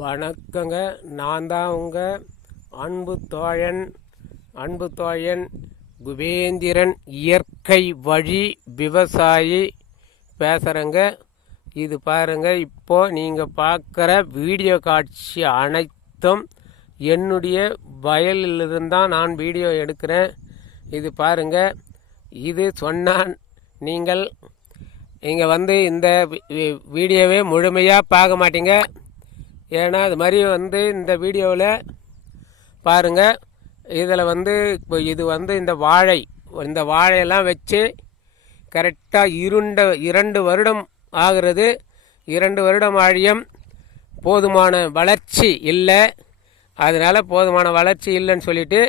வணக்கங்க. நான் தான் உங்கள் அன்பு தோழன் குபேந்திரன், இயற்கை வழி விவசாயி பேசுகிறேங்க. இது பாருங்கள், இப்போது நீங்கள் பார்க்குற வீடியோ காட்சி அனைத்தும் என்னுடைய வயலிலிருந்தான் நான் வீடியோ எடுக்கிறேன். இது பாருங்கள், இது சொன்னால் நீங்கள் இந்த வீடியோவே முழுமையாக பார்க்க மாட்டீங்க. ஏன்னா அது மாதிரி இந்த வீடியோவில் பாருங்கள், இதில் இப்போ இது இந்த வாழையெல்லாம் வச்சு கரெக்டாக 2 வருடம் ஆகிறது. 2 வருடம் ஆழியம் போதுமான வளர்ச்சி இல்லை. அதனால் போதுமான வளர்ச்சி இல்லைன்னு சொல்லிட்டு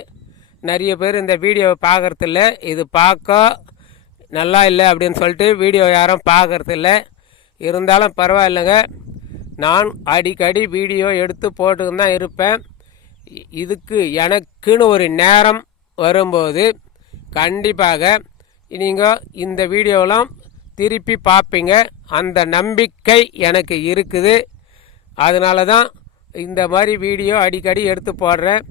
நிறைய பேர் இந்த வீடியோவை பார்க்குறதில்ல. இது பார்க்க நல்லா இல்லை அப்படின்னு சொல்லிட்டு வீடியோ யாரும் பார்க்குறதில்ல. இருந்தாலும் பரவாயில்லைங்க, நான் அடிக்கடி வீடியோ எடுத்து போட்டுன்னு தான் இருப்பேன். இதுக்கு எனக்குன்னு ஒரு நேரம் வரும்போது கண்டிப்பாக நீங்கள் இந்த வீடியோலாம் திருப்பி பார்ப்பீங்க. அந்த நம்பிக்கை எனக்கு இருக்குது. அதனால தான் இந்த மாதிரி வீடியோ அடிக்கடி எடுத்து போடுறேன்.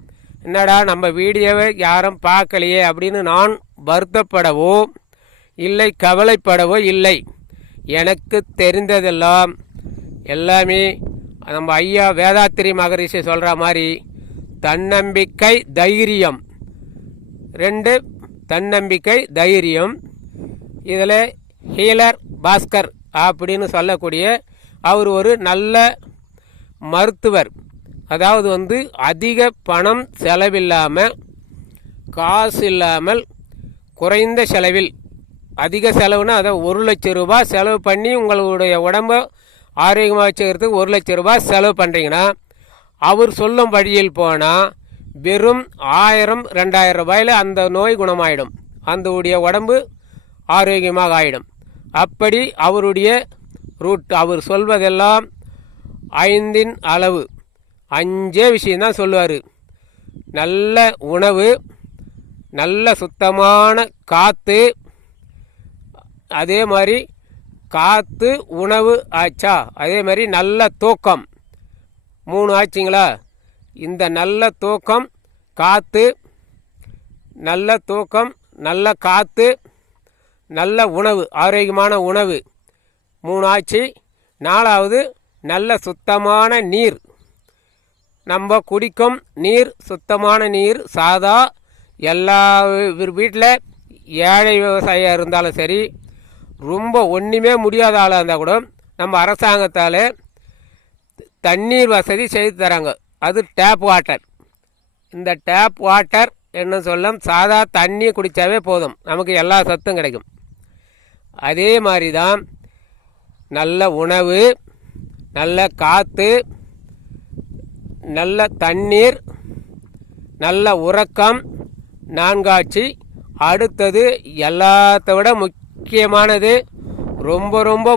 என்னடா நம்ம வீடியோவை யாரும் பார்க்கலையே அப்படின்னு நான் வருத்தப்படவோ இல்லை கவலைப்படவோ இல்லை. எனக்கு தெரிந்ததெல்லாம் எல்லாமே நம்ம ஐயா வேதாத்திரி மகரிஷி சொல்கிற மாதிரி தன்னம்பிக்கை தைரியம், 2 தன்னம்பிக்கை தைரியம். இதில் ஹீலர் பாஸ்கர் அப்படின்னு சொல்லக்கூடிய அவர் ஒரு நல்ல மருத்துவர். அதாவது அதிக பணம் செலவில்லாமல், காசு இல்லாமல் குறைந்த செலவில், அதிக செலவுனா அதை 1 லட்சம் ரூபாய் செலவு பண்ணி உங்களுடைய உடம்பை ஆரோக்கியமாக வச்சுக்கிறதுக்கு 1 லட்சம் ரூபாய் செலவு பண்ணுறீங்கன்னா, அவர் சொல்லும் வழியில் போனால் வெறும் 1000-2000 ரூபாயில் அந்த நோய் குணமாயிடும். அந்த உடம்பு ஆரோக்கியமாக ஆகிடும். அப்படி அவருடைய ரூட், அவர் சொல்வதெல்லாம் 5 அளவு, 5 விஷயம்தான் சொல்லுவார். நல்ல உணவு, நல்ல சுத்தமான காற்று, அதே மாதிரி காற்று உணவு ஆச்சா, அதே மாதிரி நல்ல தூக்கம், 3 ஆச்சுங்களா. இந்த நல்ல தூக்கம், காற்று, நல்ல தூக்கம், நல்ல காற்று, நல்ல உணவு, ஆரோக்கியமான உணவு 3 ஆச்சு. 4வது நல்ல சுத்தமான நீர். நம்ம குடிக்கும் நீர் சுத்தமான நீர். சாதா எல்லா வீட்டில் ஏழை விவசாயியாக இருந்தாலும் சரி, ரொம்ப ஒன்றுமே முடியாத ஆளாக இருந்தால் கூட நம்ம அரசாங்கத்தால் தண்ணீர் வசதி செய்து தராங்க. அது டேப் வாட்டர். இந்த டேப் வாட்டர் என்ன சொல்லும், சாதா தண்ணி குடித்தாவே போதும், நமக்கு எல்லா சத்தும் கிடைக்கும். அதே மாதிரி தான் நல்ல உணவு, நல்ல காற்று, நல்ல தண்ணீர், நல்ல உறக்கம் 4ஆச்சு. அடுத்தது எல்லாத்த விட முக்கியமானது, ரொம்ப ரொம்ப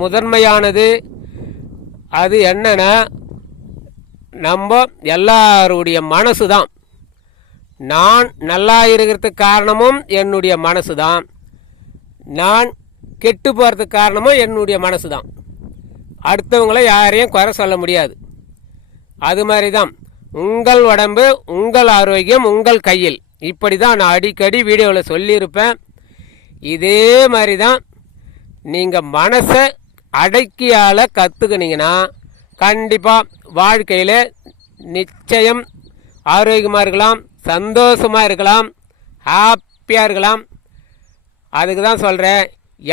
முதன்மையானது, அது என்னன்னா நம்ம எல்லாருடைய மனசு தான். நான் நல்லா இருக்கிறதுக்கு காரணமும் என்னுடைய மனசு தான். நான் கெட்டு போகிறதுக்கு காரணமும் என்னுடைய மனசு தான். அடுத்தவங்கள யாரையும் குறை சொல்ல முடியாது. அது மாதிரி தான் உங்கள் உடம்பு, உங்கள் ஆரோக்கியம் உங்கள் கையில். இப்படி தான் நான் அடிக்கடி வீடியோவில் சொல்லியிருப்பேன். இதே மாதிரி தான் நீங்கள் மனசை அடக்கியால் கற்றுக்கினீங்கன்னா கண்டிப்பாக வாழ்க்கையில் நிச்சயம் ஆரோக்கியமாக இருக்கலாம், சந்தோஷமாக இருக்கலாம், ஹாப்பியாக இருக்கலாம். அதுக்கு தான் சொல்கிறேன்,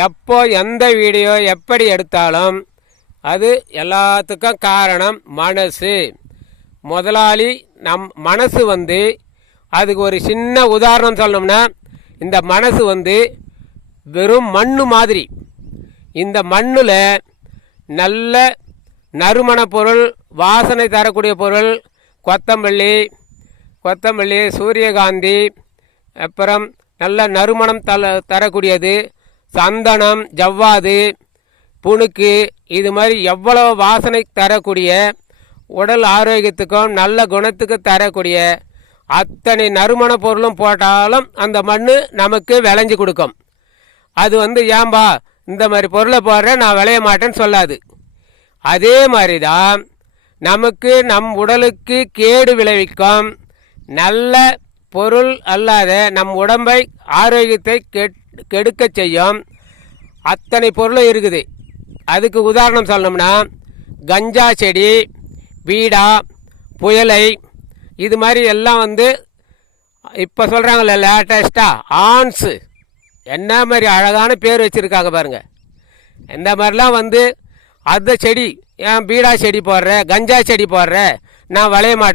எப்போ எந்த வீடியோ எப்படி எடுத்தாலும் அது எல்லாத்துக்கும் காரணம் மனசு. முதலாளி மனசு அதுக்கு ஒரு சின்ன உதாரணம் சொல்லணும்னா, இந்த மனசு வெறும் மண்ணு மாதிரி. இந்த மண்ணில் நல்ல நறுமண பொருள், வாசனை தரக்கூடிய பொருள், கொத்தமல்லி, சூரியகாந்தி, அப்புறம் நல்ல நறுமணம் தரக்கூடியது சந்தனம், ஜவ்வாது, புணுக்கு, இது மாதிரி எவ்வளோ வாசனை தரக்கூடிய, உடல் ஆரோக்கியத்துக்கும் நல்ல குணத்துக்கு தரக்கூடிய அத்தனை நறுமண பொருளும் போட்டாலும் அந்த மண் நமக்கு விளைஞ்சி கொடுக்கும். அது ஏன்பா இந்த மாதிரி பொருளை போடுறேன் நான் விளைய மாட்டேன்னு சொல்லாது. அதே மாதிரி தான் நமக்கு நம் உடலுக்கு கேடு விளைவிக்கும் நல்ல பொருள் அல்லாத நம் உடம்பை ஆரோக்கியத்தை கெடுக்க செய்யும் அத்தனை பொருளும் இருக்குது. அதுக்கு உதாரணம் சொல்லணும்னா கஞ்சா செடி, பீடா, புயலை, இது மாதிரி எல்லாம் இப்போ சொல்கிறாங்கல்ல லேட்டஸ்ட்டாக ஆன்ஸு, என்ன மாதிரி அழகான பேர் வச்சுருக்காங்க பாருங்கள். இந்த மாதிரிலாம் அந்த செடி, ஏன் பீடா செடி போடுற, கஞ்சா செடி போடுற, நான் வளைய மாட்டேன்.